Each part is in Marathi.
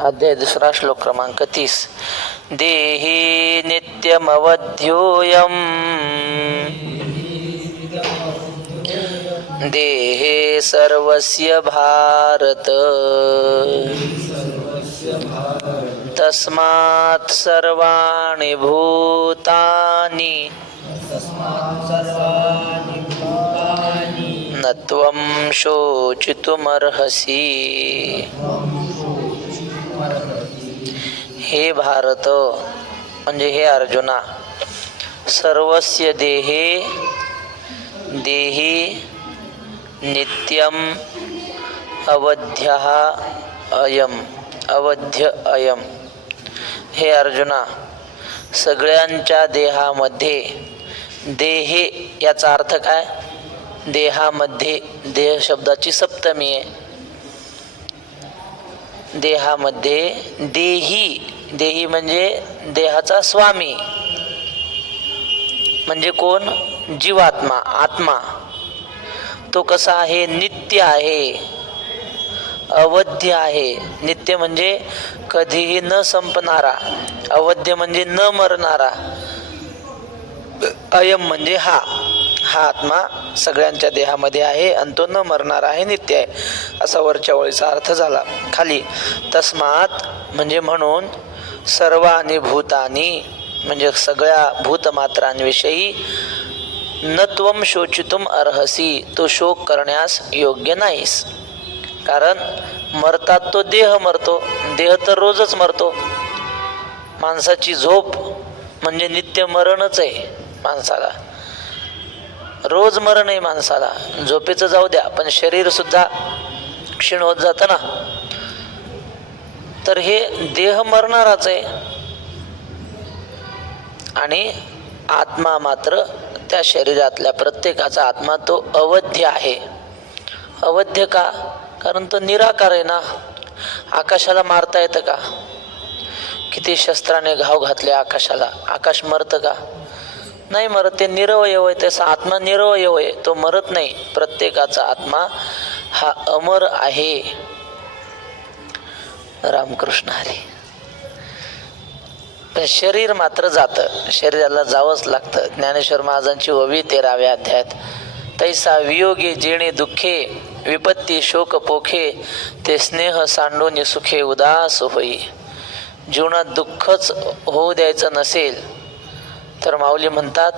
अध्याय दुसरा श्लोक क्रमांक 30. देहि नित्यमवध्योऽयम् देहे सर्वस्य भारत तस्मात् सर्वाणि भूतानि न त्वं शोचितुमर्हसि. हे भारत म्हणजे हे अर्जुना, सर्वस्य देहे देही नित्यम अवध्यः अयम अवध्य अयम. हे अर्जुना, सगळ्यांच्या देहामध्ये देहे याचा अर्थ काय? देहामध्ये, देह शब्दाची सप्तमी आहे. देहामध्ये देही, देही म्हणजे देहाचा स्वामी, म्हणजे कोण? जीवात्मा, आत्मा. तो कसा आहे? नित्य आहे, अवध्य आहे. नित्य म्हणजे कधीही न संपणारा, अवध्य म्हणजे न मरणारा, अयम म्हणजे हा आत्मा सगळ्यांच्या देहामध्ये आहे आणि तो न मरणारा आहे, नित्य आहे, असा वरच्या ओळीचा अर्थ झाला. खाली तस्मात म्हणजे म्हणून, सर्वांनी भूतानी म्हणजे सगळ्या भूतमात्रांविषयी न त्वम शोचितुम अर्हसी, तो शोक करण्यास योग्य नाहीस. कारण मरतात तो देह मरतो, देह तर रोजच मरतो. माणसाची झोप म्हणजे नित्य मरणच आहे. माणसाला रोज मरण आहे. माणसाला झोपेचं जाऊ द्या, पण शरीर सुद्धा क्षीण होत जातं ना. तर हे देह मरणाराच आहे आणि आत्मा मात्र त्या शरीरातल्या प्रत्येकाचा आत्मा तो अवध्य आहे. अवध्य का? कारण तो निराकार आहे ना. आकाशाला मारता येतं का? किती शस्त्राने घाव घातले आकाशाला, आकाश मरतं का? नाही मरत. ते निरवयव आहे. तसा आत्मा निरवयव आहे, तो मरत नाही. प्रत्येकाचा आत्मा हा अमर आहे. रामकृष्ण हरी. पण शरीर मात्र जातं, शरीराला जावंच लागतं. ज्ञानेश्वर महाराजांची ओवी 13व्या अध्यायात, तैसा वियोगे जेणे दुःखे विपत्ती शोक पोखे ते स्नेह सांडून सुखे उदास होई. जीवनात दुःखच होऊ द्यायचं नसेल तर माऊली म्हणतात,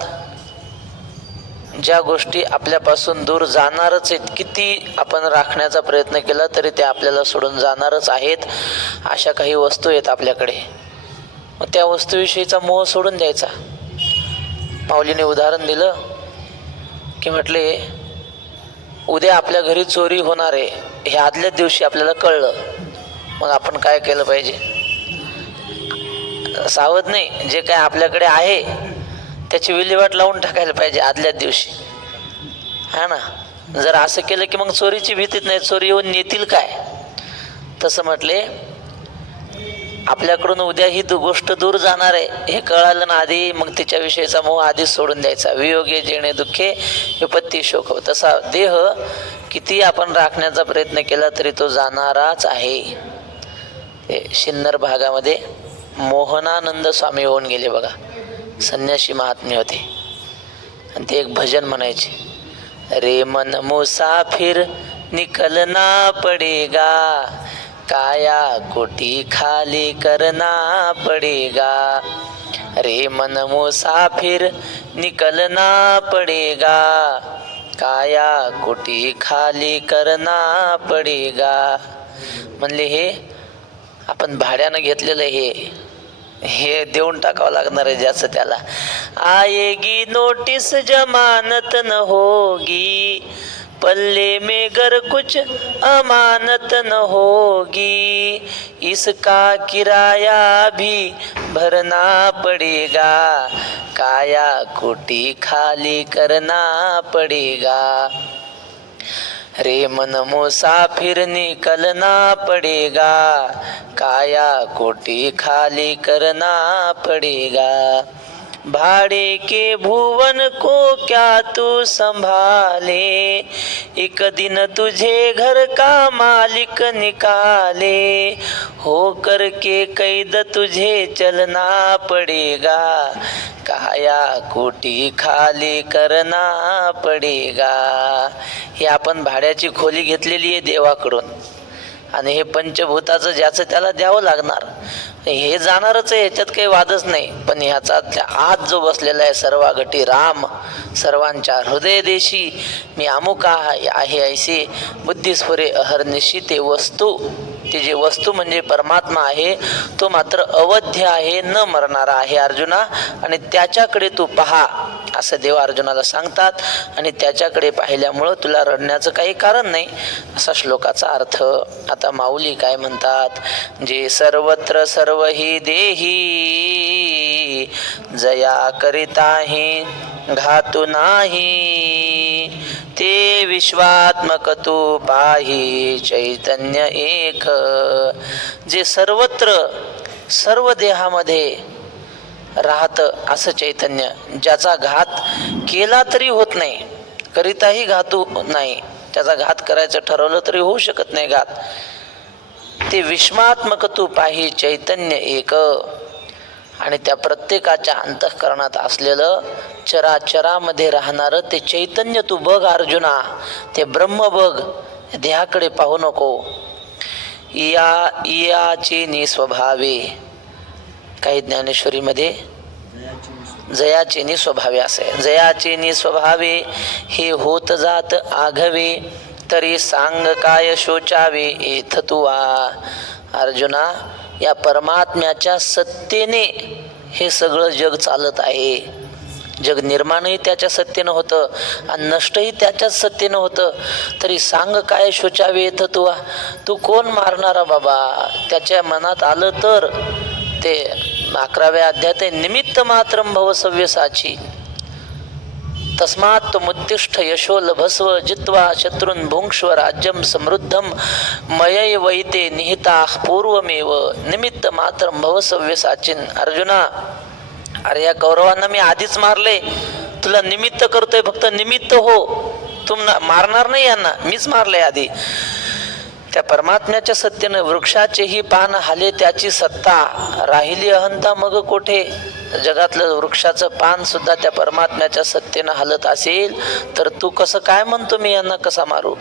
ज्या गोष्टी आपल्यापासून दूर जाणारच आहेत, किती आपण राखण्याचा प्रयत्न केला तरी त्या आपल्याला सोडून जाणारच आहेत, अशा काही वस्तू आहेत आपल्याकडे. मग त्या वस्तूविषयीचा मोह सोडून द्यायचा. माऊलीने उदाहरण दिलं की म्हटले, उद्या आपल्या घरी चोरी होणार आहे हे आदल्याच दिवशी आपल्याला कळलं, मग आपण काय केलं पाहिजे? सावध नाही, जे काय आपल्याकडे आहे त्याची विल्हेवाट लावून टाकायला पाहिजे आदल्याच दिवशी, हा ना. जर असं केलं की मग चोरीची भीतीच नाही, चोरी येऊन नेतील काय. तसं म्हटले, आपल्याकडून उद्या ही गोष्ट दूर जाणार आहे हे कळालं ना आधी, मग तिच्याविषयीचा मोह आधीच सोडून द्यायचा. वियोगे जेणे दुःखे विपत्ती शोक. तसा देह किती आपण राखण्याचा प्रयत्न केला तरी तो जाणाराच आहे. ते शिन्नर भागामध्ये मोहनानंद स्वामी होऊन गेले बघा, संन्यासी महात्मे होते, आणि ते एक भजन म्हणायचे, रे मन मुसाफिर निकलना पडेगा, काया कोटी खाली करना पडेगा. रे मन मुसाफिर निकलना पडेगा, काया कोटी खाली करना पडेगा. म्हणले हे आपण भाड्यानं घेतलेलं हे देऊन टाकावं लागणार आहे ज्याचं त्याला. आएगी नोटिस जमानत न होगी, पल्ले में गर कुछ अमानत न होगी, इसका किराया भी भरना पड़ेगा, काया कोटी खाली करना पड़ेगा. रे मन मुसाफिर निकलना पड़ेगा, काया कोटी खाली करना पड़ेगा. भाड़े के भुवन को क्या तू संभाले, एक दिन तुझे घर का मालिक निकाले, हो करके कैद तुझे चलना पड़ेगा, काया कोटी खाली करना पडेगा. ही आपण भाड्याची खोली घेतलेली आहे देवाकडून, आणि हे पंचभूताचं ज्याचं त्याला द्यावं लागणार. हे जाणारच आहे, ह्याच्यात काही वादच नाही. पण ह्याचा आत जो बसलेला आहे सर्वागटी राम, सर्वांच्या हृदय देशी मी अमुक आहे ऐसे बुद्धिस्फुरे अहर्निशी, ते वस्तू, ती जी वस्तू म्हणजे परमात्मा आहे तो मात्र अवध्य आहे, न मरणारा आहे अर्जुना, आणि त्याच्याकडे तू पहा असं देव अर्जुनाला सांगतात. आणि त्याच्याकडे पाहिल्यामुळं तुला रडण्याचं काही कारण नाही, असा श्लोकाचा अर्थ. आता माऊली काय म्हणतात, जे सर्वत्र सर्व ही देही, जया करिताही घातू नाही, ते विश्वात्मक तू पाही चैतन्य एक. जे सर्वत्र सर्व देहामध्ये राहतं असं चैतन्य, ज्याचा घात केला तरी होत नाही, करिताही घातू नाही, त्याचा घात करायचं ठरवलं तरी होऊ शकत नाही घात, ते विश्वात्मक तू पाही चैतन्य एक. आणि त्या प्रत्येकाच्या अंतःकरणात असलेलं चराचरामध्ये राहणारं ते चैतन्य तू बघ अर्जुना, ते ब्रह्म बघ, देहाकडे पाहू नको. याचे निस्वभावे, काही ज्ञानेश्वरीमध्ये जयाचे निस्वभावे असे, जयाचे निस्वभावे हे होत जात आघवे, तरी सांग काय शोचावे एथ तुवा. अर्जुना, या परमात्म्याच्या सत्तेने हे सगळं जग चालत आहे. जग निर्माणही त्याच्या सत्तेनं होतं आणि नष्टही त्याच्याच सत्तेनं होतं. तरी सांग काय शोचावे येत तुवा, तू कोण मारणारा बाबा. त्याच्या मनात आलं तर ते 11व्या अध्यायात निमित्त मात्र भव सव्यसाची, तस्मात् मुत्तिष्ठ यशो लभस्व जित्वा शत्रुन भुंक्ष्व राज्यम समृद्धम मयैव वैते निहिताः पूर्वमेव निमित्त मात्र भव सव्यसाचिन. अर्जुना, अरे या कौरवांना मी आधीच मारले, तुला निमित्त करतोय, फक्त निमित्त हो, तुम मारणार नाही यांना, मीच मारले आधी. त्या परमात्म्याच्या सत्तेनं वृक्षाचेही पान हाले त्याची सत्ता, राहिली अहंता मग कोठे. जगातलं वृक्षाचं पान सुद्धा त्या परमात्म्याच्या सत्तेनं हलत असेल तर तू कसं काय म्हणतो मी यांना कसा मारू.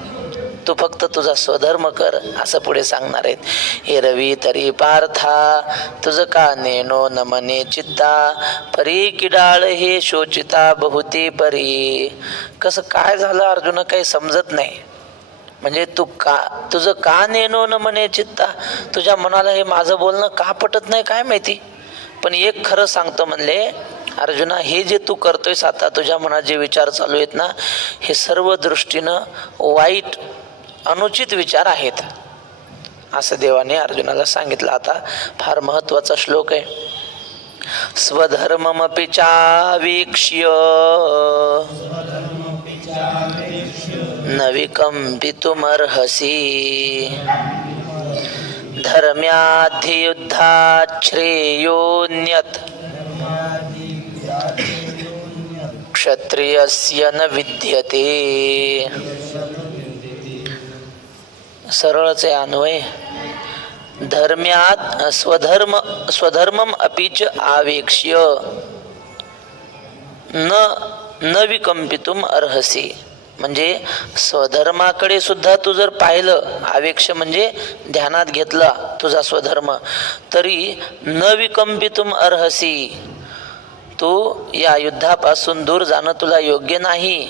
तू फक्त तुझा स्वधर्म कर असं पुढे सांगणार आहेत. हे रवी तरी पार्था तुझ का नेनो न मने चित्ता, परी किडाळ हे शोचिता बहुती परी. कसं काय झालं अर्जुन काही समजत नाही. म्हणजे तुझं का नेनो न मने चित्ता, तुझ्या मनाला हे माझं बोलणं का पटत नाही काय माहिती. पण एक खरं सांगतो म्हणले अर्जुना, हे जे तू करतोयस आता, तुझ्या मनात जे विचार चालू आहेत ना, हे सर्व दृष्टीनं वाईट अनुचित विचार आहेत असं देवाने अर्जुनाला सांगितलं. आता फार महत्वाचा श्लोक आहे. स्वधर्ममपि चावीक्ष्य न विकम्पितुमर्हसि, धर्म्याधियुद्धात् श्रेयोन्यत् क्षत्रियस्य न विद्यते. सरळच आहे अन्वय. धर्म्यात स्वधर्मम अपीच आवेक्ष्य न विकंपितुम अर्हसी. म्हणजे स्वधर्माकडे सुद्धा तू जर पाहिलं, आवेक्ष म्हणजे ध्यानात घेतला तुझा स्वधर्म, तरी न विकंपितुम अर्हसी, तू या युद्धापासून दूर जाणं तुला योग्य नाही.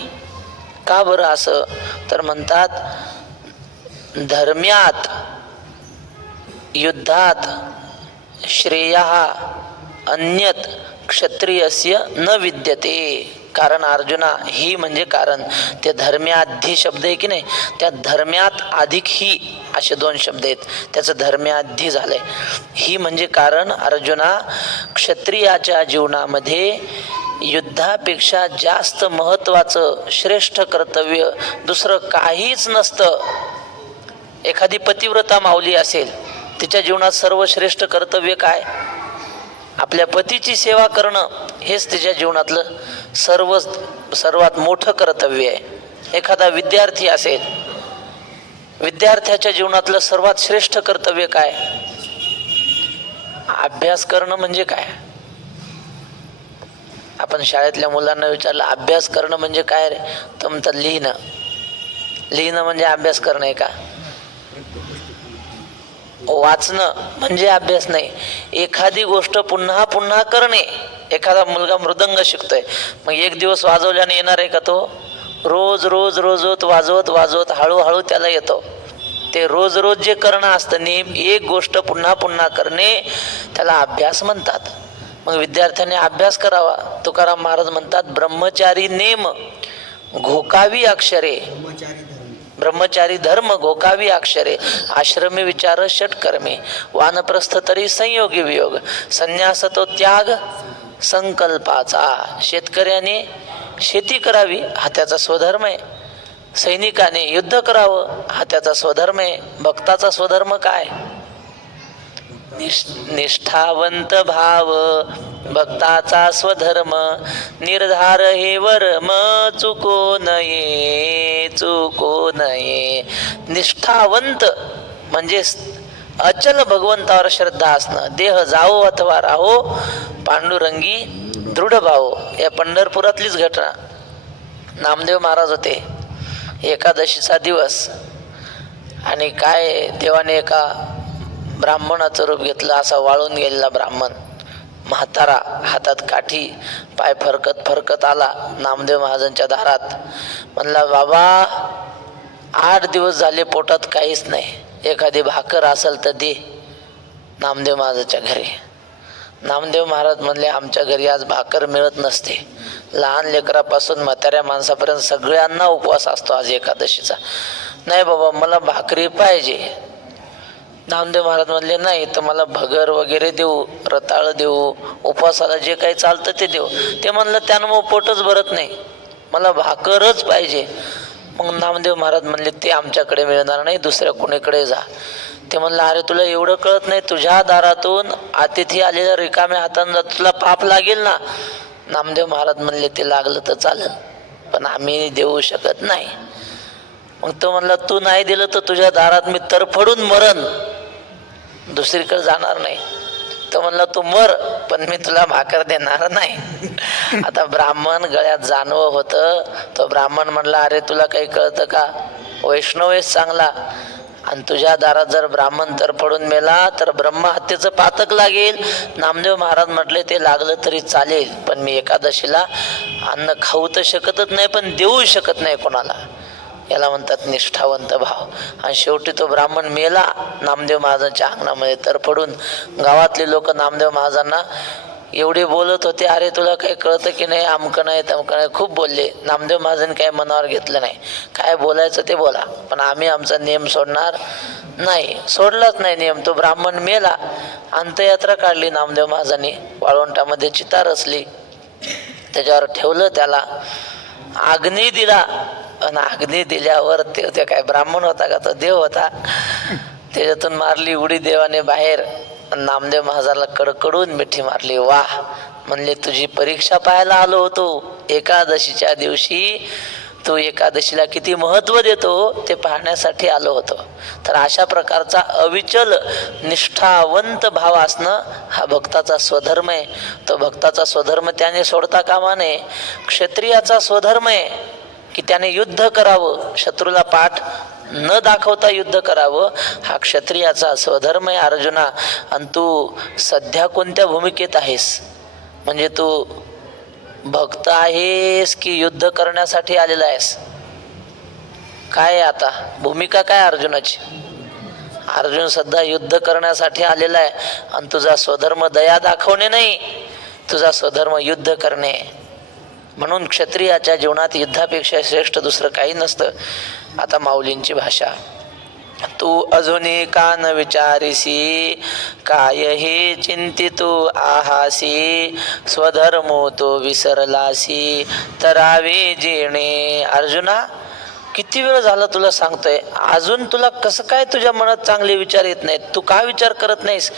का बरं असं तर म्हणतात, धर्म्यात युद्धात श्रेयः अन्यत क्षत्रियस्य न विद्यते. कारण अर्जुना, ही म्हणजे कारण, ते धर्म्याधी शब्द आहे की नाही, त्या धर्म्यात अधिक ही असे दोन शब्द आहेत, त्याचं धर्म्याधी झालंय. ही म्हणजे कारण अर्जुना, क्षत्रियाच्या जीवनामध्ये युद्धापेक्षा जास्त महत्वाचं श्रेष्ठ कर्तव्य दुसरं काहीच नसतं. एखादी पतिव्रता माऊली असेल, तिच्या जीवनात सर्वश्रेष्ठ कर्तव्य काय? आपल्या पतीची सेवा करणं हेच तिच्या जीवनातलं सर्वात मोठं कर्तव्य आहे. एखादा विद्यार्थी असेल, विद्यार्थ्याच्या जीवनातलं सर्वात श्रेष्ठ कर्तव्य काय? अभ्यास करणं म्हणजे काय? आपण शाळेतल्या मुलांना विचारलं अभ्यास करणं म्हणजे काय रे, तर म्हणतात लिहिणं म्हणजे अभ्यास करणं आहे का? वाचणं म्हणजे अभ्यास नाही. एखादी गोष्ट पुन्हा पुन्हा करणे. एखादा मुलगा मृदंग शिकतोय, मग एक दिवस वाजवल्याने येणार आहे का? तो रोज रोज रोज वाजवत हळूहळू त्याला येतो. ते रोज रोज जे करणं असतं, एक गोष्ट पुन्हा पुन्हा करणे, त्याला अभ्यास म्हणतात. मग विद्यार्थ्यांनी अभ्यास करावा. तुकाराम महाराज म्हणतात ब्रह्मचारी नेम घोकावी अक्षरे, ब्रह्मचारी धर्म घोकावी अक्षरे, आश्रमी विचार षटकर्मे, वानप्रस्थ तरी संयोगी वियोग, संन्यास तो त्याग संकल्पाचा. शेतकऱ्याने शेती करावी हा त्याचा स्वधर्म आहे. सैनिकाने युद्ध करावं हा त्याचा स्वधर्म आहे. भक्ताचा स्वधर्म काय? निष्ठावंत भाव भक्ताचा स्वधर्म, निर्धार हे वर्म चुको नये. निष्ठावंत म्हणजे अचल भगवंतावर श्रद्धा असणं. देह जावो अथवा राहो पांडुरंगी दृढ भाव. या पंढरपुरातलीच घटना. नामदेव महाराज होते, एकादशीचा दिवस, आणि काय देवाने एका ब्राह्मणाचं रूप घेतलं. असा वाळून गेलेला ब्राह्मण, म्हातारा, हातात काठी, पाय फरकत आला नामदेव महाराजांच्या दारात. म्हणला बाबा 8 दिवस झाले पोटात काहीच नाही, एखादी भाकर असेल तर दे. नामदेव महाराजांच्या घरी. नामदेव महाराज म्हणले आमच्या घरी आज भाकर मिळत नसते. लहान लेकरापासून म्हाताऱ्या माणसापर्यंत सगळ्यांना उपवास असतो आज एकादशीचा. नाही बाबा मला भाकरी पाहिजे. नामदेव महाराज म्हणले नाही तर मला भगर वगैरे देऊ, रताळ देऊ, उपवासाला जे काही चालतं ते देऊ. ते म्हणलं त्यानं मग पोटच भरत नाही, मला भाकरच पाहिजे. मग नामदेव महाराज म्हणले ते आमच्याकडे मिळणार नाही, दुसऱ्या कोणीकडे जा. ते म्हणलं अरे तुला एवढं कळत नाही, तुझ्या दारातून अतिथी आलेल्या रिकाम्या हातांना तुला पाप लागेल ना. नामदेव महाराज म्हणले ते लागलं तर चालेल, पण आम्ही देऊ शकत नाही. मग तो म्हणला तू नाही दिलं तर तुझ्या दारात मी तरफडून मरण, दुसरीकडे जाणार नाही. तो म्हणला तू मर, पण मी तुला भाकर देणार नाही. आता ब्राह्मण गळ्यात जानवं होतं. तो ब्राह्मण म्हणला अरे तुला काही कळतं का, वैष्णवेश चांगला, आणि तुझ्या दारात जर ब्राह्मण तरफडून मेला तर ब्रह्महत्येचं पातक लागेल. नामदेव महाराज म्हटले ते लागलं तरी चालेल, पण मी एकादशीला अन्न खाऊ तर शकतच नाही, पण देऊ शकत नाही कोणाला. याला म्हणतात निष्ठावंत भाव. आणि शेवटी तो ब्राह्मण मेला नामदेव महाराजांच्या अंगणामध्ये तरफडून. गावातले लोक नामदेव महाराजांना एवढे बोलत होते, अरे तुला काही कळतं की नाही, अमकं नाही तमकं नाही, खूप बोलले. नामदेव महाराजांनी काही मनावर घेतलं नाही. काय बोलायचं ते बोला, पण आम्ही आमचा नियम सोडणार नाही. सोडलाच नाही नियम. तो ब्राह्मण मेला. अंत्ययात्रा काढली नामदेव महाराजांनी, वाळवंटामध्ये चिता रचली, त्याच्यावर ठेवलं, त्याला अग्नी दिला. आणि अग्नी दिल्यावर ते काय ब्राह्मण होता का, तो देव होता. त्याच्यातून मारली उडी देवाने बाहेर. नामदेव महाराजाला कडकडून मिठी मारली. वाह म्हणले तुझी परीक्षा पाहायला आलो होतो. एकादशीच्या दिवशी तू एकादशीला किती महत्त्व देतो ते पाहण्यासाठी आलो होतो. तर अशा प्रकारचा अविचल निष्ठावंत भाव असणं हा भक्ताचा स्वधर्म आहे. तो भक्ताचा स्वधर्म त्याने सोडता कामा नये. क्षत्रियाचा स्वधर्म आहे की त्याने युद्ध करावं, शत्रूला पाठ न दाखवता युद्ध करावं, हा क्षत्रियाचा स्वधर्म आहे अर्जुना. आणि तू सध्या कोणत्या भूमिकेत आहेस, म्हणजे तू भक्त आहेस की युद्ध करण्यासाठी आलेला आहेस? काय आता भूमिका काय अर्जुनाची? अर्जुन सध्या युद्ध करण्यासाठी आलेला आहे. आणि तुझा स्वधर्म दया दाखवणे नाही, तुझा स्वधर्म युद्ध करणे. म्हणून क्षत्रियाच्या जीवनात युद्धापेक्षा श्रेष्ठ दुसरं काही नसतं. आता माऊलींची भाषा. तू अजूनी का न विचारिसी, काय हे चिंतितू आहासी, स्वधर्मो तो विसरलासी, तरावे जेणे. अर्जुना किती वेळ झाला तुला सांगतोय, अजून तुला कसं काय तुझ्या मनात चांगले विचार येत नाहीत? तू का विचार करत नाहीस?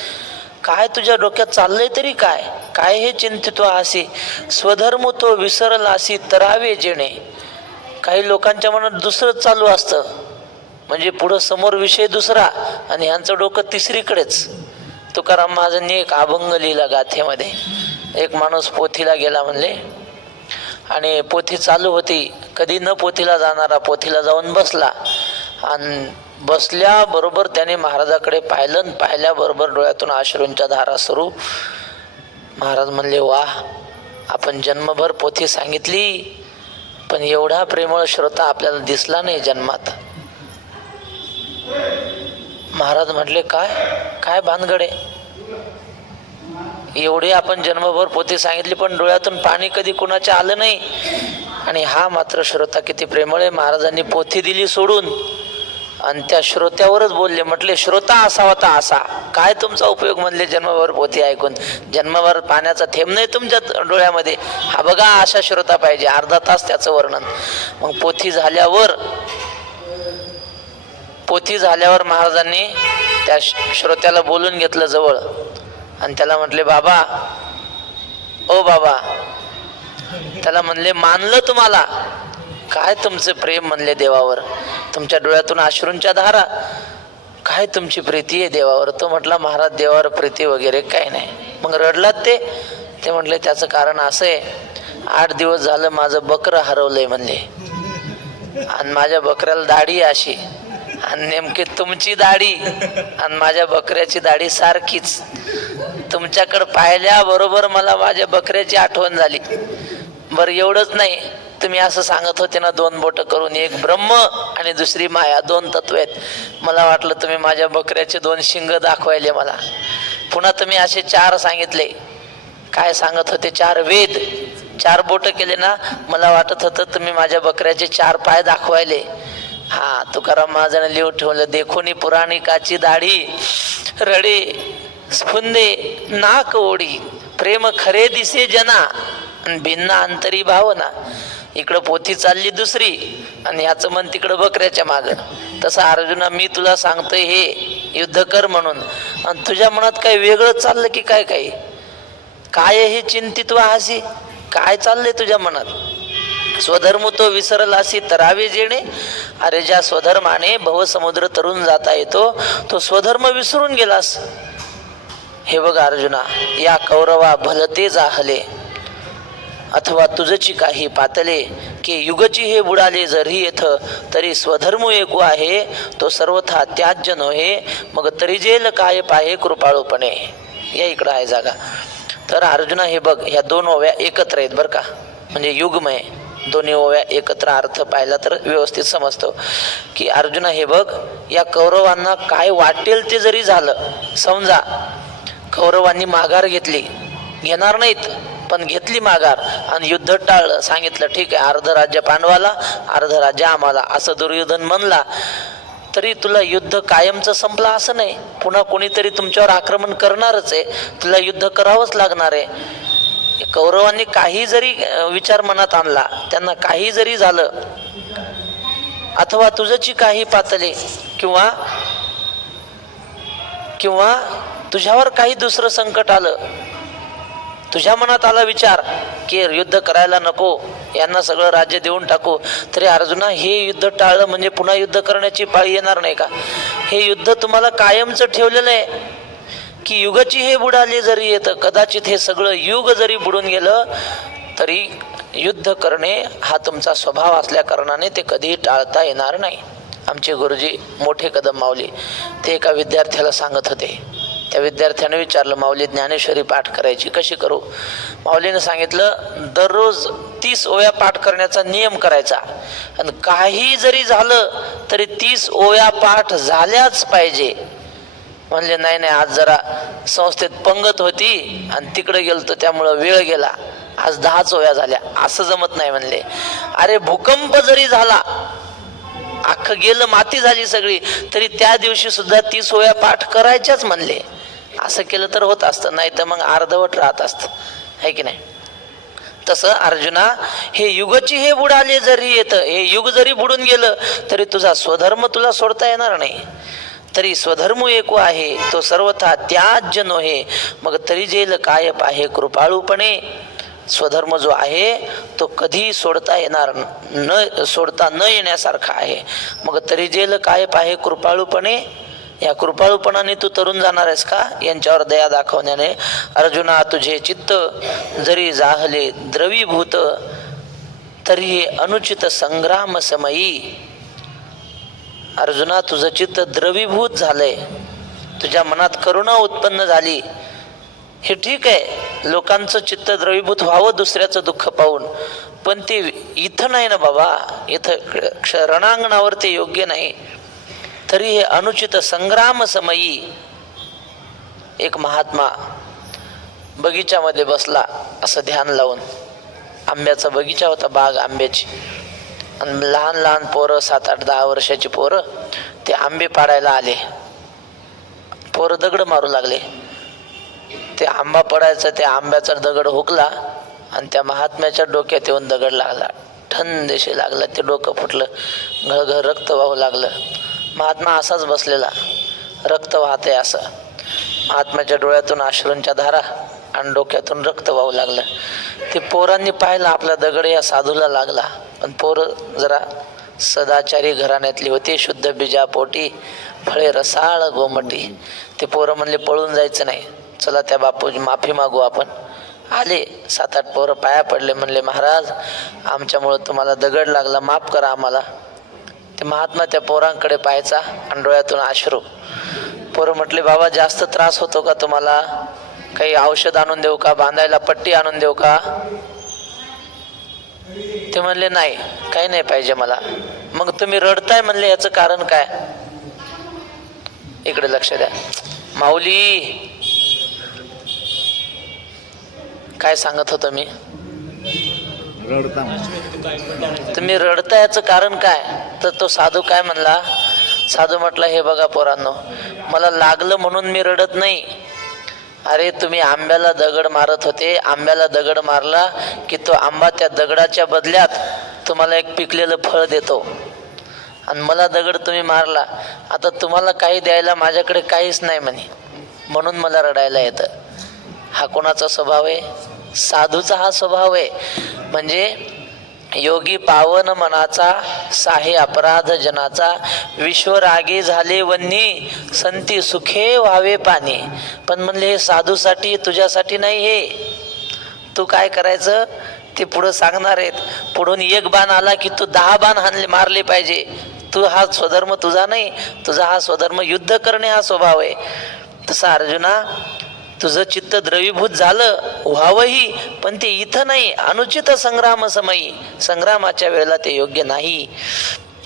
काय तुझ्या डोक्यात चाललंय तरी काय? काय हे चिंतितो आसी, स्वधर्म तो विसरलासी तरावे जेणे. काही लोकांच्या मनात दुसरंच चालू असतं, म्हणजे पुढं समोर विषय दुसरा आणि ह्यांचं डोकं तिसरीकडेच. तुकाराम महाराजांनी एक अभंग लिहिला गाथेमध्ये. एक माणूस पोथीला गेला म्हणले, आणि पोथी चालू होती. कधी न पोथीला जाणारा पोथीला जाऊन बसला, आणि बसल्याबरोबर त्याने महाराजाकडे पाहिलं, आणि पाहिल्याबरोबर डोळ्यातून अश्रूंच्या धारा सुरू. महाराज म्हणले, वा, आपण जन्मभर पोथी सांगितली, पण एवढा प्रेमळ श्रोता आपल्याला दिसला नाही जन्मात. महाराज म्हटले, काय काय भानगडे, एवढी आपण जन्मभर पोथी सांगितली पण डोळ्यातून पाणी कधी कुणाच्या आलं नाही, आणि हा मात्र श्रोता किती प्रेमळ आहे. महाराजांनी पोथी दिली सोडून आणि त्या श्रोत्यावरच बोलले. म्हटले, श्रोता असावा तर असा, काय तुमचा उपयोग म्हणले जन्मभर पोथी ऐकून, जन्मभर पाण्याचा थेंब नाही तुमच्या डोळ्यामध्ये, हा बघा अशा श्रोता पाहिजे. अर्धा तास त्याचं वर्णन. मग पोथी झाल्यावर महाराजांनी त्या श्रोत्याला बोलून घेतलं जवळ, आणि त्याला म्हटले, बाबा, ओ बाबा. त्याला म्हणले, मानलं तुम्हाला, काय तुमचं प्रेम म्हणले देवावर, तुमच्या डोळ्यातून अश्रूंच्या धारा, काय तुमची प्रीती आहे देवावर. तो म्हटला, महाराज देवावर प्रीती वगैरे काही नाही. मग रडलात ते म्हटले, त्याचं कारण असं आहे, 8 दिवस झालं माझं बकरं हरवलंय म्हणले, आणि माझ्या बकऱ्याला दाढी अशी, आणि नेमकी तुमची दाढी आणि माझ्या बकऱ्याची दाढी सारखीच. तुमच्याकडे पाहिल्याबरोबर मला माझ्या बकऱ्याची आठवण झाली. बरं, एवढंच नाही, तुम्ही असं सांगत होते ना, 2 बोटं करून, एक ब्रह्म आणि दुसरी माया, 2 तत्व आहेत. मला वाटलं तुम्ही माझ्या बकऱ्याचे 2 शिंग दाखवायले मला. पुन्हा तुम्ही असे 4 सांगितले. काय सांगत होते? 4 वेद, 4 बोटं केले ना, मला वाटत होतं तुम्ही माझ्या बकऱ्याचे 4 पाय दाखवायले. हा, तुकाराम महाराजांनी लिहून ठेवलं, देखोनी पुराणिकाची दाढी, रडे स्फुंदे नाक ओढी, प्रेम खरे दिसे जना, भिन्ना अंतरी भावना. इकडं पोथी चालली दुसरी, आणि ह्याचं मन तिकडं बकऱ्याच्या मागं. तसं अर्जुना, मी तुला सांगतोय हे युद्ध कर म्हणून, आणि तुझ्या मनात काय वेगळं चाललं की काय? काय हे चिंतित हासी, काय चाललंय तुझ्या मनात? स्वधर्म तो विसरलासी तरावे जेणे. अरे, ज्या स्वधर्माने भवसमुद्र तरुण जाता येतो, तो स्वधर्म विसरून गेलास. हे बघ अर्जुना, या कौरवा भलते जाहले, अथवा तुझची काही पातले, की युगची हे बुडाले जरी येथ, तरी स्वधर्म एकू आहे, तो सर्वथा त्याज्य नव्हे, मग तरी जेल काय पाहे कृपाळूपणे. या इकडं आहे जागा. तर अर्जुना, हे बघ, ह्या 2 ओव्या एकत्र आहेत बरं का, म्हणजे युगमय. दोन्ही ओव्या एकत्र अर्थ पाहिला तर व्यवस्थित समजतो की अर्जुना, हे बघ, या कौरवांना काय वाटेल ते जरी झालं, समजा कौरवांनी माघार घेणार नाहीत, पण घेतली माघार आणि युद्ध टाळलं. सांगितलं, ठीक आहे, अर्ध राज्य पांडवाला, अर्ध राज्य आम्हाला, असं दुर्योधन म्हणला, तरी तुला युद्ध कायमचं संपलं असं नाही. पुन्हा कोणीतरी तुमच्यावर आक्रमण करणारच आहे, तुला युद्ध करावंच लागणार आहे. कौरवांनी काही जरी विचार मनात आणला, त्यांना काही जरी झालं, अथवा तुझची काही पातले, किंवा तुझ्यावर काही दुसरं संकट आलं, तुझ्या मनात आला विचार की युद्ध करायला नको, यांना सगळं राज्य देऊन टाकू, तरी अर्जुना, हे युद्ध टाळलं म्हणजे पुन्हा युद्ध करण्याची पाळी येणार नाही का? हे युद्ध तुम्हाला कायमचं ठेवलेलं आहे की युगाची हे बुडाले जरी येतं, कदाचित हे सगळं युग जरी बुडून गेलं तरी युद्ध करणे हा तुमचा स्वभाव असल्या कारणाने ते कधीही टाळता येणार नाही. आमचे गुरुजी मोठे कदम माऊली ते एका विद्यार्थ्याला सांगत होते. त्या विद्यार्थ्याने विचारलं, माऊली ज्ञानेश्वरी पाठ करायची कशी करू? माऊलीने सांगितलं, दररोज 30 ओव्या पाठ करण्याचा नियम करायचा, आणि काही जरी झालं तरी 30 ओव्या पाठ झाल्याच पाहिजे. म्हणले, नाही, आज जरा संस्थेत पंगत होती आणि तिकडे गेलतो त्यामुळं वेळ गेला, आज 10च ओव्या झाल्या. असं जमत नाही म्हणले. अरे, भूकंप जरी झाला, अख्खं गेलं, माती झाली सगळी, तरी त्या दिवशी सुद्धा 30 ओव्या पाठ करायच्याच म्हणले. असं केलं तर होत असतं, नाही तर मग अर्धवट राहत असतं, आहे की नाही? तसं अर्जुना, हे युगची हे बुडाले जरी येतं, हे युग जरी बुडून गेलं तरी तुझा स्वधर्म तुला सोडता येणार नाही. तरी स्वधर्म एको आहे तो सर्वथा त्याज्य नोहे, मग तरी जेल काय पाहे कृपाळूपणे. स्वधर्म जो आहे तो कधी सोडता न येण्यासारखा आहे, मग तरी जेल काय पाहे कृपाळूपणे. या कृपाळूपणाने तू तरुण जाणार आहेस का? यांच्यावर दया दाखवण्याने. अर्जुना तुझे चित्त जरी जाहले द्रवीभूत, तरी हे अनुचित संग्राम समयी. अर्जुना तुझं चित्त द्रवीभूत झालंय, तुझ्या मनात करुणा उत्पन्न झाली. हे ठीक आहे, लोकांचं चित्त द्रवीभूत व्हावं दुसऱ्याचं दुःख पाहून, पण ते इथं नाही ना बाबा. इथं रणांगणावर ते योग्य नाही. तरी हे अनुचित संग्राम समयी. एक महात्मा बगीच्यामध्ये बसला असं ध्यान लावून. आंब्याचा बगीचा होता, बाग आंब्याची, आणि लहान लहान पोरं 7-8-10 वर्षाची पोरं ते आंबे पाडायला आले. पोरं दगड मारू लागले. ते आंबा पडायचा, त्या आंब्याचा दगड हुकला आणि त्या महात्म्याच्या डोक्यात येऊन दगड लागला. ठण देशी लागला, ते डोकं फुटलं, घळघळ रक्त वाहू लागलं. महात्मा असाच बसलेला, रक्त वाहते असं. महात्म्याच्या डोळ्यातून अश्रूंच्या धारा आणि डोक्यातून रक्त वाहू लागलं. ते पोरांनी पाहिलं आपला दगड या साधूला लागला, पण पोरं जरा सदाचारी घराण्यातली होती, शुद्ध बीजापोटी, फळे रसाळ गोमटी. ते पोरं म्हणले पळून जायचं नाही, चला त्या बापूजी माफी मागू आपण. आले 7-8 पोरं पाया पडले, म्हणले महाराज आमच्यामुळं तुम्हाला दगड लागला, माफ करा आम्हाला. ते महात्मा त्या पोरांकडे पाहायचा आणि डोळ्यातून अश्रू. पोरं म्हटले बाबा जास्त त्रास होतो का तुम्हाला? काही औषध आणून देऊ का? बांधायला पट्टी आणून देऊ का? ते म्हणले नाही, काही नाही पाहिजे मला. मग तुम्ही रडताय म्हणले, याचं कारण काय? इकडे लक्ष द्या माऊली, काय सांगत होतो मी? तुम्ही रडता याचं कारण काय? तर तो साधू काय म्हणला? साधू म्हटला हे बघा पोरांनो, मला लागलं म्हणून मी रडत नाही. अरे तुम्ही आंब्याला दगड मारत होते, आंब्याला दगड मारला की तो आंबा त्या दगडाच्या बदल्यात तुम्हाला एक पिकलेलं फळ देतो, आणि मला दगड तुम्ही मारला, आता तुम्हाला काही द्यायला माझ्याकडे काहीच नाही म्हणे, म्हणून मला रडायला येतं. हा कोणाचा स्वभाव आहे? साधूचा हा स्वभाव आहे. म्हणजे योगी पावन मनाचा, साहे अपराध जनाचा, विश्वरागे झाले वन्नी, संती सुखे व्हावे पाणी. पण म्हणले हे साधूसाठी, तुझ्यासाठी नाही. हे तू काय करायचं ते पुढं सांगणार आहेत. पुढून एक बाण आला की तू 10 बाण मारले पाहिजे. तू हा स्वधर्म तुझा नाही, तुझा हा स्वधर्म युद्ध करणे हा स्वभाव आहे. तसा अर्जुना तुझं चित्त द्रवीभूत झालं, व्हावंही, पण ते इथं नाही. अनुचित संग्राम समयी, संग्रामाच्या वेळेला ते योग्य नाही.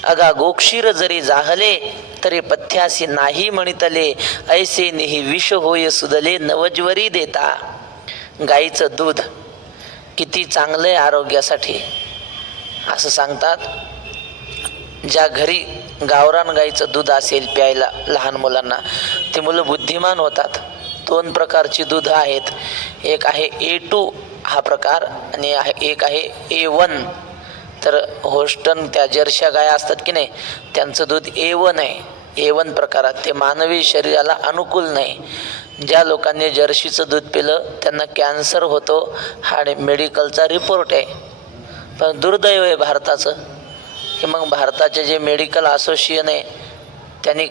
अगा गोक्षीर जरी जाहले, तरी पथ्यासी नाही म्हणितले, ऐसे निही विष होय सुदले नवज्वरी देता. गाईचं दूध किती चांगलं आहे आरोग्यासाठी. असं सांगतात, ज्या घरी गावरान गाईचं दूध असेल प्यायला लहान मुलांना, ती मुलं बुद्धिमान होतात. 2 प्रकारची दूध आहेत. एक आहे A2 हा प्रकार, आणि एक आहे A1. तर होस्टन त्या जर्सी गाया असतात की नाही, त्यांचं दूध A1 आहे. A1 प्रकारात. ते मानवी शरीराला अनुकूल नाही. ज्या लोकांनी जर्सीचं दूध पिलं त्यांना कॅन्सर होतो, हा मेडिकलचा रिपोर्ट आहे. पण दुर्दैव आहे भारताचं की मग भारताचे जे मेडिकल असोसिएशन आहे त्यांनी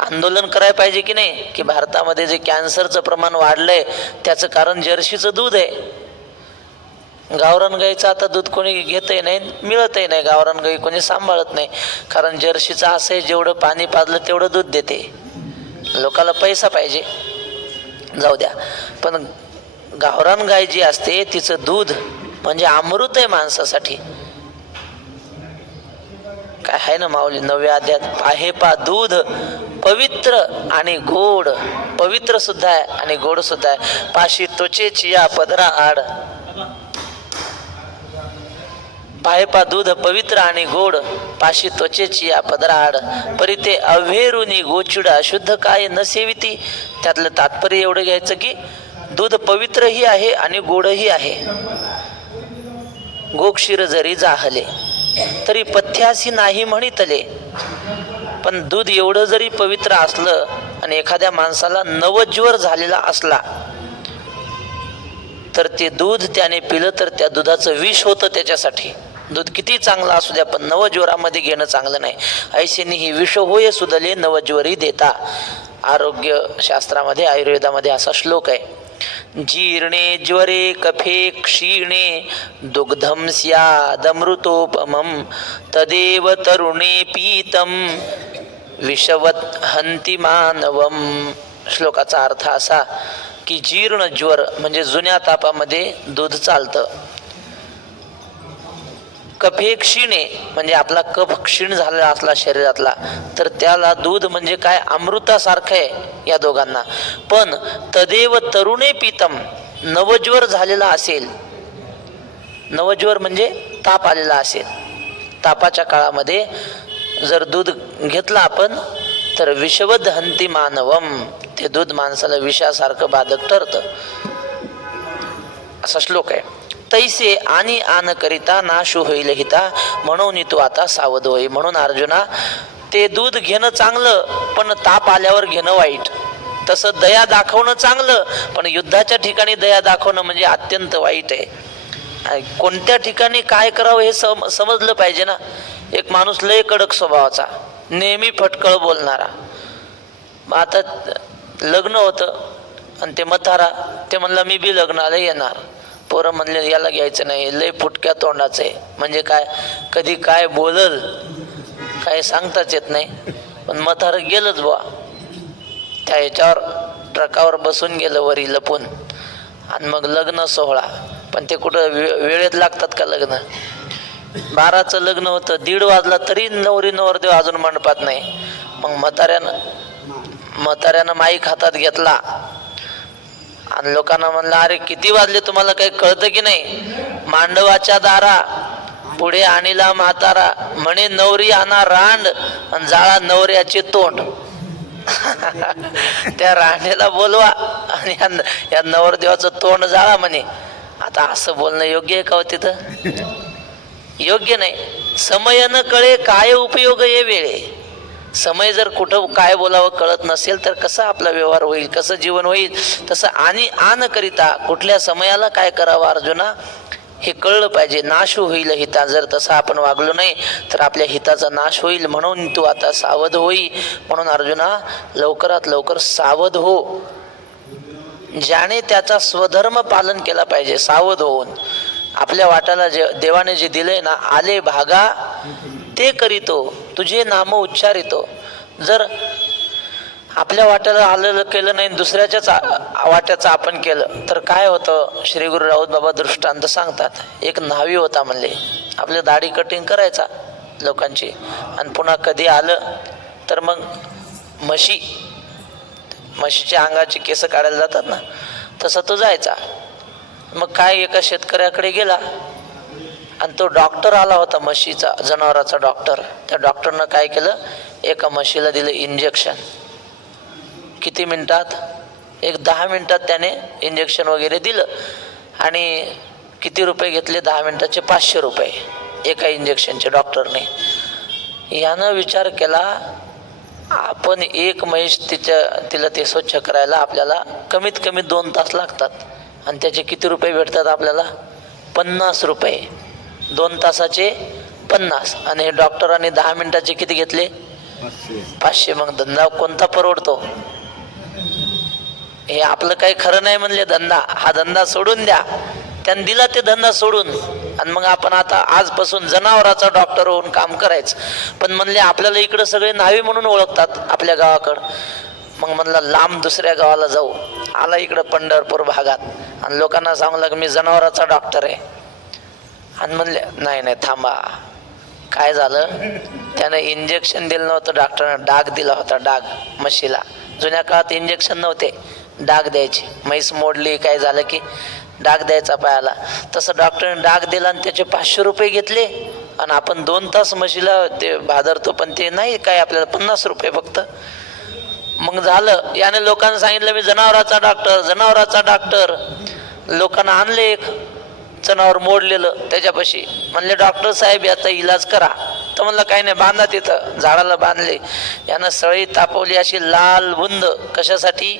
आंदोलन करायला पाहिजे की नाही, की भारतामध्ये जे कॅन्सरचं प्रमाण वाढलंय त्याचं कारण जर्सीचं दूध आहे. गावरान गाईचं आता दूध कोणी घेतही नाही, मिळतही नाही. गावरान गाई कोणी सांभाळत नाही, कारण जर्सीचं असं आहे जेवढं पाणी पाजलं तेवढं दूध देते. लोकाला पैसा पाहिजे, जाऊ द्या. पण गावरान गाय जी असते तिचं दूध म्हणजे अमृत आहे माणसासाठी. काय आहे ना माऊली 9व्या अध्यायात, पाहे पा दूध पवित्र आणि गोड. पवित्र सुद्धा आहे आणि गोड सुद्धा आहे. पाशी त्वचेची या पदरा आड. पाहे पा दूध पवित्र आणि गोड, पाशी त्वचेची या पदरा आड. परी ते अव्हेरुनी गोचिड अशुद्ध काय न सेविती. त्यातलं तात्पर्य एवढं घ्यायचं की दूध पवित्रही आहे आणि गोडही आहे. गोक्षीर जरी जाहले, तरी पथ्यासी नाही म्हणितले. पण दूध एवढं जरी पवित्र असलं आणि एखाद्या माणसाला नवज्वर झालेला असला तर ते दूध त्याने पिलं तर त्या दुधाचं विष होतं त्याच्यासाठी. दूध किती चांगलं असू द्या पण नवज्वरामध्ये घेणं चांगलं नाही. ऐसेनी ही विष होय सुदले नवज्वरी देता. आरोग्य शास्त्रामध्ये आयुर्वेदामध्ये असा श्लोक आहे. जीर्णे ज्वरे कफे क्षीणे दुग्धम स्यादमृतोपमं तदेव तरुणे पीतम विषवत हंती मानवम. श्लोकाचा अर्थ असा की जीर्ण ज्वर म्हणजे जुन्या तापामध्ये दूध चालतं. कफे क्षीणे म्हणजे आपला कफ क्षीण झालेला असला शरीरातला तर त्याला दूध म्हणजे काय अमृतासारखं आहे या दोघांना. पण तदेव तरुणे पीतम नवज्वर झालेला असेल, नवज्वर म्हणजे ताप आलेला असेल, तापाच्या काळामध्ये जर दूध घेतलं आपण तर विषवद हंती मानवम ते दूध माणसाला विषासारखं बाधक ठरतं असा श्लोक आहे. तैसे आणि आन करिता नाशू होईल हिता म्हणून तू आता सावध होई. म्हणून अर्जुना ते दूध घेणं चांगलं पण ताप आल्यावर घेणं वाईट. तसं दया दाखवणं चांगलं पण युद्धाच्या ठिकाणी दया दाखवणं म्हणजे अत्यंत वाईट आहे. कोणत्या ठिकाणी काय करावं हे समजलं पाहिजे ना. एक माणूस लय कडक स्वभावाचा नेहमी फटकळ बोलणारा. आता लग्न होतं आणि ते म्हातारा ते म्हणलं मी बी लग्नाला येणार. पोरं म्हणले याला घ्यायचं नाही, लय फुटक्या तोंडाचं आहे. म्हणजे काय कधी काय बोलल काय सांगताच येत नाही. पण म्हातारं गेलंच बुवा त्या ह्याच्यावर ट्रकावर बसून गेलं वरी लपून आणि मग लग्न सोहळा. पण ते कुठं वेळेत लागतात का लग्न. 12चं लग्न होतं 1:30 वाजला तरी नवरी नवरदेव अजून मंडपात नाही. मग म्हाताऱ्यानं माईक हातात घेतला आणि लोकांना म्हणलं अरे किती वाजले तुम्हाला काही कळतं की नाही. मांडवाच्या दारा पुढे आणीला म्हातारा म्हणे नवरी आणा रांड आणि जाळा नवऱ्याचे तोंड. त्या रांडेला बोलवा आणि या नवरदेवाचं तोंड जाळा म्हणे. आता असं बोलणं योग्य आहे का हो तिथं. योग्य नाही. समय न कळे काय उपयोग ये वेळे. समय जर कुठं काय बोलावं कळत नसेल तर कसं आपला व्यवहार होईल, कसं जीवन होईल. तसं आणि आन करिता कुठल्या समयाला काय करावं अर्जुना हे कळलं पाहिजे. नाश होईल हिता. जर तसं आपण वागलो नाही तर आपल्या हिताचा नाश होईल. म्हणून तू आता सावध होई. म्हणून अर्जुना लवकरात लवकर सावध हो. ज्याने त्याचा स्वधर्म पालन केला पाहिजे सावध होऊन. आपल्या वाट्याला जे देवाने जे दिलंय ना आले भागा ते करीतो तुझे नाम उच्चारितो. जर आपल्या वाट्याला आलेलं केलं नाही दुसऱ्याच्याच वाट्याचं आपण केलं तर काय होतं. श्री गुरु राऊत बाबा दृष्टांत सांगतात. एक न्हावी होता म्हणले आपल्या दाढी कटिंग करायचा लोकांची आणि पुन्हा कधी आलं तर मग म्हशीच्या अंगाची केस काढायला जातात ना तसं तो जायचा. मग काय एका शेतकऱ्याकडे गेला आणि तो डॉक्टर आला होता म्हशीचा जनावराचा डॉक्टर. त्या डॉक्टरनं काय केलं एका म्हशीला दिलं इंजेक्शन. किती मिनिटात 10 मिनिटात त्याने इंजेक्शन वगैरे दिलं. आणि किती रुपये घेतले 10 मिनिटाचे 500 रुपये एका इंजेक्शनचे डॉक्टरने. यानं विचार केला आपण एक म्हैस तिला ते स्वच्छ करायला आपल्याला कमीत कमी 2 तास लागतात आणि त्याचे किती रुपये भेटतात आपल्याला 50 रुपये. 2 तासाचे 50 आणि हे डॉक्टरांनी 10 मिनिटाचे किती घेतले 500. मग धंदा कोणता परवडतो. हे आपलं काही खरं नाही म्हणले धंदा. हा धंदा सोडून द्या. त्यानं दिला ते धंदा सोडून आणि मग आपण आता आजपासून जनावराचा डॉक्टर होऊन काम करायचं. पण म्हणले आपल्याला इकडं सगळे न्हावी म्हणून ओळखतात आपल्या गावाकडं. मग म्हणला लांब दुसऱ्या गावाला जाऊ. आला इकडं पंढरपूर भागात आणि लोकांना सांगू लागलं मी जनावराचा डॉक्टर आहे. आणि म्हणले नाही थांबा. काय झालं त्यानं इंजेक्शन दिलं नव्हतं डॉक्टरनं. डाग दिला होता डाग म्हशीला. जुन्या काळात इंजेक्शन नव्हते डाग द्यायचे. म्हैस मोडली काय झालं की डाग द्यायचा पायाला. तसं डॉक्टरने डाग दिला आणि त्याचे 500 रुपये घेतले. आणि आपण 2 तास म्हशीला ते भादरतो पण ते नाही काय आपल्याला 50 रुपये फक्त. मग झालं याने लोकांना सांगितलं मी जनावराचा डॉक्टर. लोकांना आणले एक जनावर मोडलेलं त्याच्यापाशी. म्हणले डॉक्टर साहेब याचा इलाज करा. तर म्हणलं काही नाही, बांधा तिथं, झाडाला बांधले. यानं सळई तापवली अशी लाल बुंद, कशासाठी?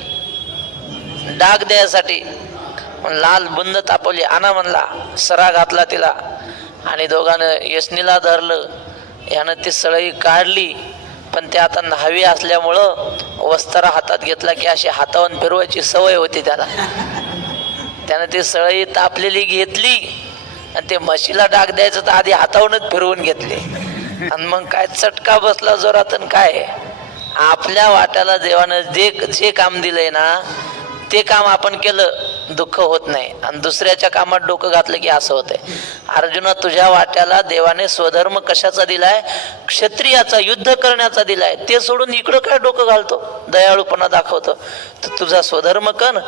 डाग द्यायसाठी. लाल बुंद तापवली. आणा म्हणला, सरा घातला तिला आणि दोघांनं यशनीला धरलं. यानं ती सळई काढली, पण ते आता न्हावी असल्यामुळं वस्तारा हातात घेतला की अशी हातावरून फिरवायची सवय होती त्याला. त्यानं ती सळई तापलेली घेतली आणि ते म्हशीला डाग द्यायचं तर आधी हातावरूनच फिरवून घेतले. आणि मग काय चटका बसला जोरात. काय आपल्या वाट्याला देवानं जे काम दिलंय ना ते काम आपण केलं, दुःख होत नाही. आणि दुसऱ्याच्या कामात डोकं घातलं की असं होतंय. अर्जुना, तुझ्या वाट्याला देवाने स्वधर्म कशाचा दिलाय? क्षत्रियाचा, युद्ध करण्याचा दिलाय. ते सोडून इकडं काय डोकं घालतो, दयाळूपणा दाखवतो? तर तुझा स्वधर्म कर.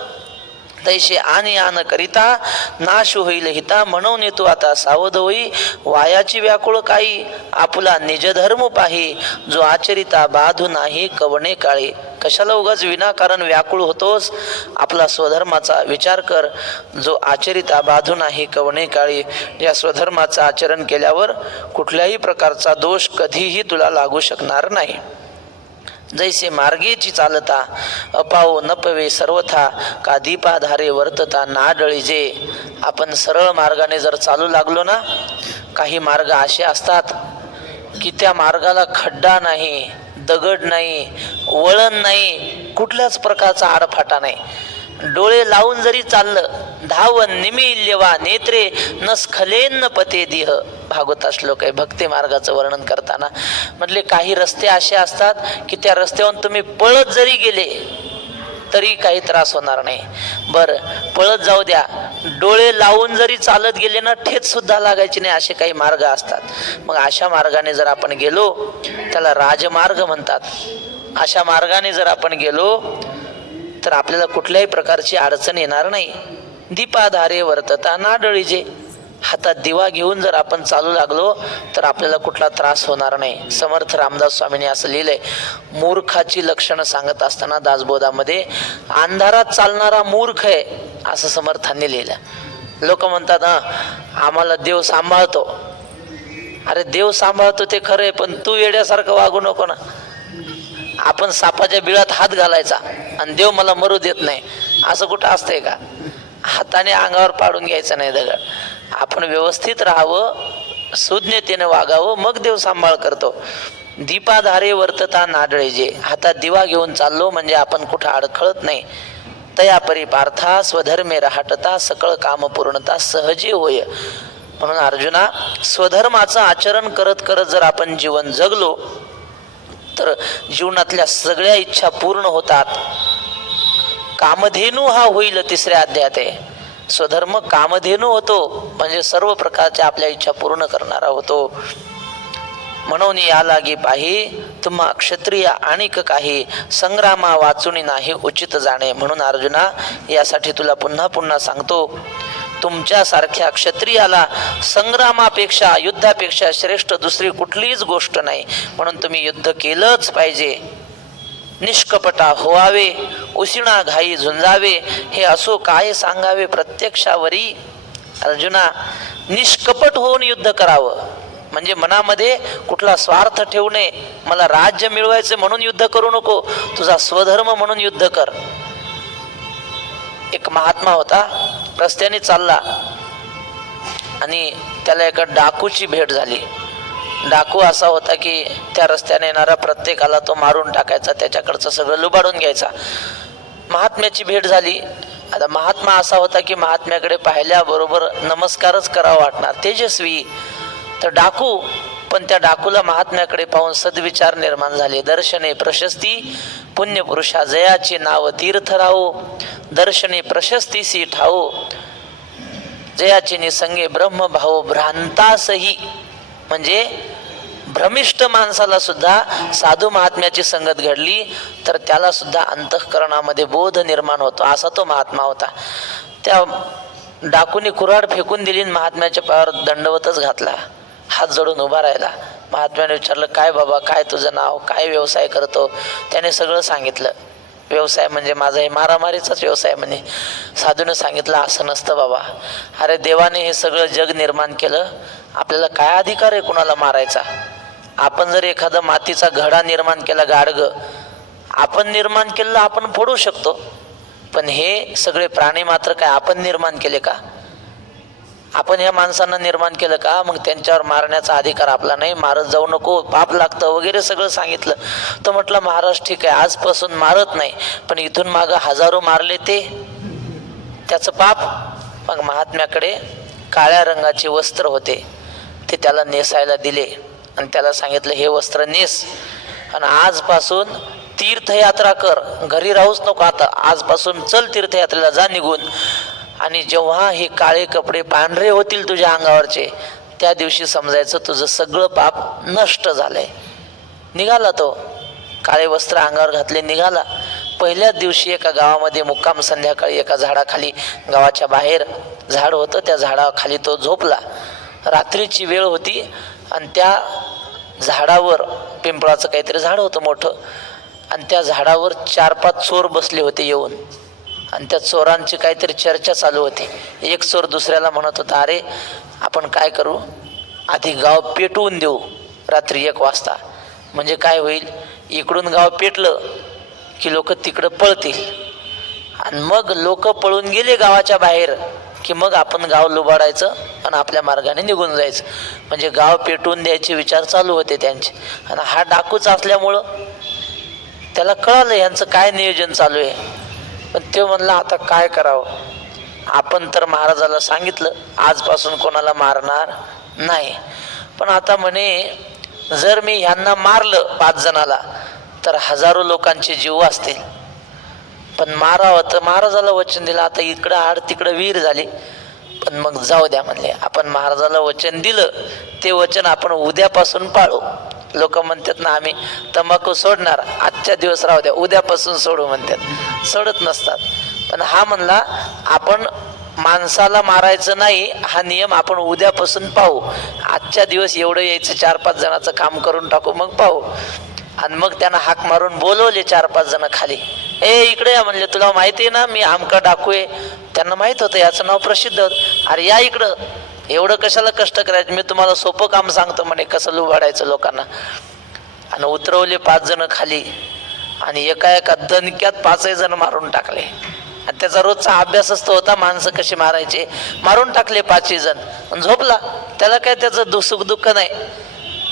तैसे आणि आन करिता नाश होईल हिता, म्हणून तू आता सावध होई. वायाची व्याकुळ काही, आपुला निजधर्म पाही. जो आचरिता बाधू नाही कवणे काळी. कशाला उगाच विनाकारण व्याकुळ होतोस? आपला स्वधर्माचा विचार कर. जो आचरिता बाधू नाही कवणे काळी. या स्वधर्माचं आचरण केल्यावर कुठल्याही प्रकारचा दोष कधीही तुला लागू शकणार नाही. जैसे मार्गेची चालता अपाओ नपवे सर्वथा, का दीपाधारे वर्तता नाडळी जे. आपण सरळ मार्गाने जर चालू लागलो ना, काही मार्ग असे असतात की त्या मार्गाला खड्डा नाही, दगड नाही, वळण नाही, कुठल्याच प्रकारचा आडफाटा नाही. डोळे लावून जरी चाललं, धावन निमिल्यवा नेत्रे न स्खलेन पते दिह. भागवता श्लोक आहे भक्ती मार्गाचं वर्णन करताना. म्हटले काही रस्ते असे असतात की त्या रस्त्यावरून तुम्ही पळत जरी गेले तरी काही त्रास होणार नाही. बरं, पळत जाऊ द्या, डोळे लावून जरी चालत गेले ना, ठेच सुद्धा लागायची नाही, असे काही मार्ग असतात. मग अशा मार्गाने जर आपण गेलो, त्याला राजमार्ग म्हणतात. अशा मार्गाने जर आपण गेलो तर आपल्याला कुठल्याही प्रकारची अडचण येणार नाही. दीपाधारे वर्तता नाडळीजे. हातात दिवा घेऊन जर आपण चालू लागलो तर आपल्याला कुठला त्रास होणार नाही. समर्थ रामदास स्वामींनी असं लिहिलंय, मूर्खाची लक्षणं सांगत असताना दासबोधामध्ये, अंधारात चालणारा मूर्ख आहे असं समर्थांनी लिहिलं. लोक म्हणतात आम्हाला देव सांभाळतो. अरे देव सांभाळतो ते खरं आहे, पण तू येड्यासारखं वागू नको ना. आपण सापाच्या बिळात हात घालायचा आणि देव मला मरू देत नाही, असं कुठं असतंय का? हाताने अंगावर पाडून घ्यायचं नाही दगड. आपण व्यवस्थित राहावं, सुज्ञतेने वागावं, मग देव सांभाळ करतो. दीपाधारे वर्तता नाडळेजे. हातात दिवा घेऊन चाललो म्हणजे आपण कुठं अडखळत नाही. तया परिपार्था स्वधर्मे राहटता, सकळ काम पूर्णता सहजी होय. म्हणून अर्जुना, स्वधर्माचं आचरण करत करत जर आपण जीवन जगलो तर जीवनातल्या सगळ्या इच्छा पूर्ण होतात. कामधेनू हा होईल तिसऱ्या अध्यायात आहे. स्वधर्म कामधेनू होतो म्हणजे सर्व प्रकारच्या आपल्या इच्छा पूर्ण करणारा होतो. म्हणून या लागी पाही तुम्हा क्षत्रिय आणिक काही, संग्रामा वाचुनी नाही उचित जाणे. म्हणून अर्जुना, यासाठी तुला पुन्हा पुन्हा सांगतो, तुमच्यासारख्या क्षत्रियाला संग्रामापेक्षा, युद्धापेक्षा श्रेष्ठ दुसरी कुठलीच गोष्ट नाही. म्हणून तुम्ही युद्ध केलंच पाहिजे. निष्कपटा होवावे, उशिणा घाई झुंजावे, हे असो काय सांगावे प्रत्यक्षावरी. अर्जुना, निष्कपट होऊन युद्ध करावं म्हणजे मनामध्ये कुठला स्वार्थ ठेवू नये. मला राज्य मिळवायचं म्हणून युद्ध करू नको, तुझा स्वधर्म म्हणून युद्ध कर. एक महात्मा होता, रस्त्याने चालला आणि त्याला एका डाकूची भेट झाली. डाकू असा होता की त्या रस्त्याने येणारा प्रत्येकाला तो मारून टाकायचा, त्याच्याकडचं सगळं लुबाडून घ्यायचा. महात्म्याची भेट झाली. आता महात्मा असा होता की महात्म्याकडे पाहिल्याबरोबर नमस्कारच करावा वाटणार, तेजस्वी. तर डाकू, पण त्या डाकूला महात्म्याकडे पाहून सद्विचार निर्माण झाले. दर्शने प्रशस्ती पुण्यपुरुषा जयाचे नाव तीर्थ राहो, दर्शने प्रशस्तीसी ठाओ, जयाचे निसंगे ब्रह्मभाव भ्रांतासही. म्हणजे भ्रमिष्ठ माणसाला सुद्धा साधू महात्म्याची संगत घडली तर त्याला सुद्धा अंतःकरणामध्ये बोध निर्माण होतो, असा तो महात्मा होता. त्या डाकूने कुऱ्हाड फेकून दिली, महात्म्याच्या पायावर दंडवतच घातला, हात जोडून उभा राहिला. महात्म्याने विचारलं, काय बाबा, काय तुझं नाव, काय व्यवसाय करतो? त्याने सगळं सांगितलं. व्यवसाय म्हणजे माझा हे मारामारीचाच व्यवसाय म्हणे. साधूने सांगितलं, असं नसतं बाबा, अरे देवाने हे सगळं जग निर्माण केलं, आपल्याला काय अधिकार आहे कुणाला मारायचा? आपण जर एखादा मातीचा घडा निर्माण केला, गाडगं आपण निर्माण केलेलं आपण फोडू शकतो, पण हे सगळे प्राणी मात्र काय आपण निर्माण केले का? आपण ह्या माणसांना निर्माण केलं का? मग त्यांच्यावर मारण्याचा अधिकार आपला नाही, मारत जाऊ नको, पाप लागतं वगैरे सगळं सांगितलं. तर म्हटलं महाराज ठीक आहे, आजपासून मारत नाही, पण इथून मागं हजारो मारले ते त्याचं पाप. मग महात्म्याकडे काळ्या रंगाचे वस्त्र होते, ते त्याला नेसायला दिले आणि त्याला सांगितलं हे वस्त्र नेस आणि आजपासून तीर्थयात्रा कर, घरी राहूच नको, आता आजपासून चल तीर्थयात्रेला जा निघून. आणि जेव्हा हे काळे कपडे पांढरे होतील तुझ्या अंगावरचे, त्या दिवशी समजायचं तुझं सगळं पाप नष्ट झालंय. निघाला तो, काळे वस्त्र अंगावर घातले, निघाला. पहिल्याच दिवशी एका गावामध्ये मुक्काम, संध्याकाळी एका झाडाखाली, गावाच्या बाहेर झाड होतं, त्या झाडाखाली तो झोपला. रात्रीची वेळ होती आणि त्या झाडावर, पिंपळाचं काहीतरी झाड होतं मोठं, आणि त्या झाडावर 4-5 चोर बसले होते येऊन, आणि त्या चोरांची काहीतरी चर्चा चालू होती. एक चोर दुसऱ्याला म्हणत होता, अरे आपण काय करू, आधी गाव पेटवून देऊ रात्री 1 वाजता, म्हणजे काय होईल, इकडून गाव पेटलं की लोक तिकडं पळतील, आणि मग लोक पळून गेले गावाच्या बाहेर की मग आपण गाव लुबाडायचं आणि आपल्या मार्गाने निघून जायचं. म्हणजे गाव पेटवून द्यायचे विचार चालू होते त्यांचे. आणि हा डाकूच असल्यामुळं त्याला कळालं यांचं काय नियोजन चालू आहे. पण तो म्हणला आता काय करावं, आपण तर महाराजाला सांगितलं आजपासून कोणाला मारणार नाही, पण आता म्हणे जर मी ह्यांना मारलं 5 जणाला तर हजारो लोकांचे जीव वाचतील, पण मारावं तर महाराजाला वचन दिलं, आता इकडं आड तिकडं वीर झाली, पण मग जाऊ द्या म्हणले. आपण महाराजाला वचन दिलं ते वचन आपण उद्यापासून पाळू. लोक म्हणतात ना आम्ही तंबाखू सोडणार, आजच्या दिवस राहू द्या, उद्यापासून सोडू म्हणतात, सोडत नसतात. पण हा म्हणला आपण माणसाला मारायचं नाही, हा नियम आपण उद्यापासून पाहू, आजच्या दिवस एवढं यायचं 4-5 जणांचं काम करून टाकू, मग पाहू. आणि मग त्यांना हाक मारून बोलवले 4-5 जण खाली, ए इकडे या म्हणले, तुला माहिती आहे ना मी आमका डाकू आहे. त्यांना माहित होतं याचं नाव प्रसिद्ध होतं. अरे या इकडं, एवढं कशाला कष्ट करायचं, मी तुम्हाला सोपं काम सांगतो म्हणे कसं लुबाडायचं लोकांना. आणि उतरवले 5 जण खाली आणि एका दणक्यात 5 जण मारून टाकले. आणि त्याचा रोजचा अभ्यास असतो होता माणसं कशी मारायचे, मारून टाकले 5 जण आणि झोपला. त्याला काय त्याचं सुख दुःख नाही,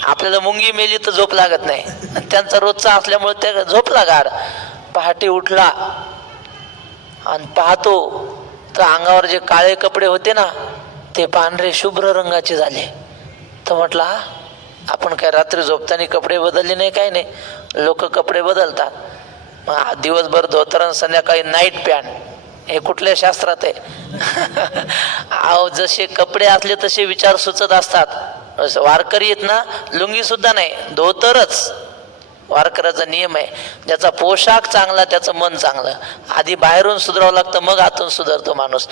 आपल्याला मुंगी मेली तर झोप लागत नाही, त्यांचा रोजचा असल्यामुळे त्या झोपला गाढ. पहाटे उठला आणि पाहतो तर अंगावर जे काळे कपडे होते ना ते पांढरे शुभ्र रंगाचे झाले. तर म्हटला आपण काय रात्री झोपताना कपडे बदलले नाही, काय नाही, लोक कपडे बदलतात. मग दिवसभर धोतर आणि संध्याकाळी नाईट पॅन्ट, हे कुठल्या शास्त्रात आहे? अहो जसे कपडे असले तसे विचार सुचत असतात. वारकरी आहेत ना, लुंगी सुद्धा नाही, धोतरच वारकऱ्याचा नियम आहे. ज्याचा पोशाख चांगला त्याचं मन चांगलं, आधी बाहेरून सुधारावं लागतं मग आतून सुधारतो माणूस.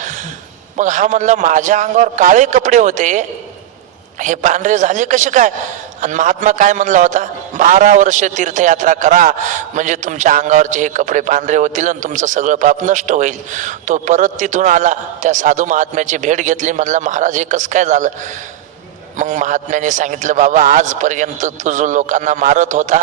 मग हा म्हणला माझ्या अंगावर काळे कपडे होते हे पांढरे झाले कसे काय? आणि महात्मा काय म्हणला होता, 12 वर्ष तीर्थयात्रा करा म्हणजे तुमच्या अंगावरचे हे कपडे पांढरे होतील आणि तुमचं सगळं पाप नष्ट होईल. तो परत तिथून आला, त्या साधू महात्म्याची भेट घेतली, म्हणला महाराज हे कसं काय झालं? मग महात्म्याने सांगितलं, बाबा आजपर्यंत तू जो लोकांना मारत होता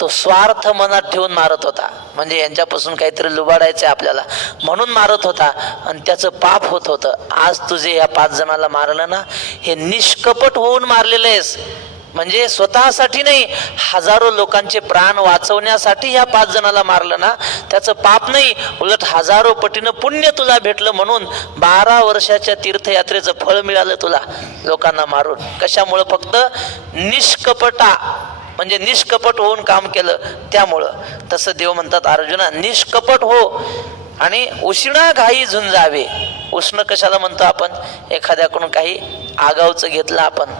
तो स्वार्थ मनात ठेवून मारत होता, म्हणजे यांच्यापासून काहीतरी लुबाडायचं आपल्याला म्हणून मारत होता आणि त्याचं पाप होत होतं. आज तुझे या 5 जणाला मारलं ना, हे निष्कपट होऊन मारलेलं आहेस, म्हणजे स्वतःसाठी नाही, हजारो लोकांचे प्राण वाचवण्यासाठी या 5 जणाला मारलं ना, त्याचं पाप नाही, उलट हजारो पटीनं पुण्य तुला भेटलं. म्हणून 12 वर्षाच्या तीर्थयात्रेचं फळ मिळालं तुला लोकांना मारून. कशामुळं? फक्त निष्कपटा, म्हणजे निष्कपट होऊन काम केलं त्यामुळं. तसं देव म्हणतात अर्जुना निष्कपट हो आणि उष्णा घाई झुंजावे. उष्ण कशाला म्हणतो आपण? एखाद्याकडून काही आगाऊचं घेतलं आपण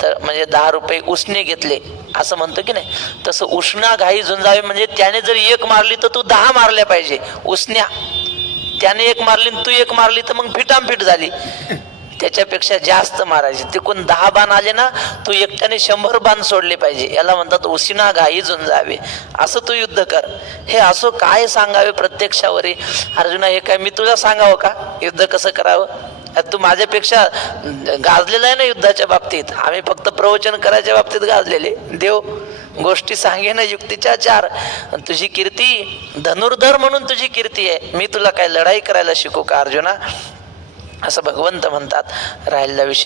तर, म्हणजे 10 रुपये उसने घेतले असं म्हणतो की नाही, तसं उष्णा घाई झुंजावे म्हणजे त्याने जर 1 मारली तर तू 10 मारल्या पाहिजे उसन्या. त्याने 1 मारली तू 1 मारली तर मग फिटामफिट झाली, त्याच्यापेक्षा जास्त मारायचे. तिकडून 10 बाण आले ना, तू एकट्याने 100 बाण सोडले पाहिजे. याला म्हणतात उष्णा घाई झुंजावे. असं तू युद्ध कर. हे असं काय सांगावे प्रत्यक्षावर? अर्जुना हे काय मी तुला सांगावं का युद्ध कसं करावं? तू माझ्यापेक्षा गाजलेला आहे ना युद्धाच्या बाबतीत, आम्ही फक्त प्रवचन करायच्या बाबतीत गाजलेले. देव गोष्टी सांगे ना युक्तीच्या चार. तुझी कीर्ती धनुर्धर म्हणून तुझी कीर्ती आहे, मी तुला काय लढाई करायला शिकू का अर्जुना, असं भगवंत म्हणतात. राहिलेला विषय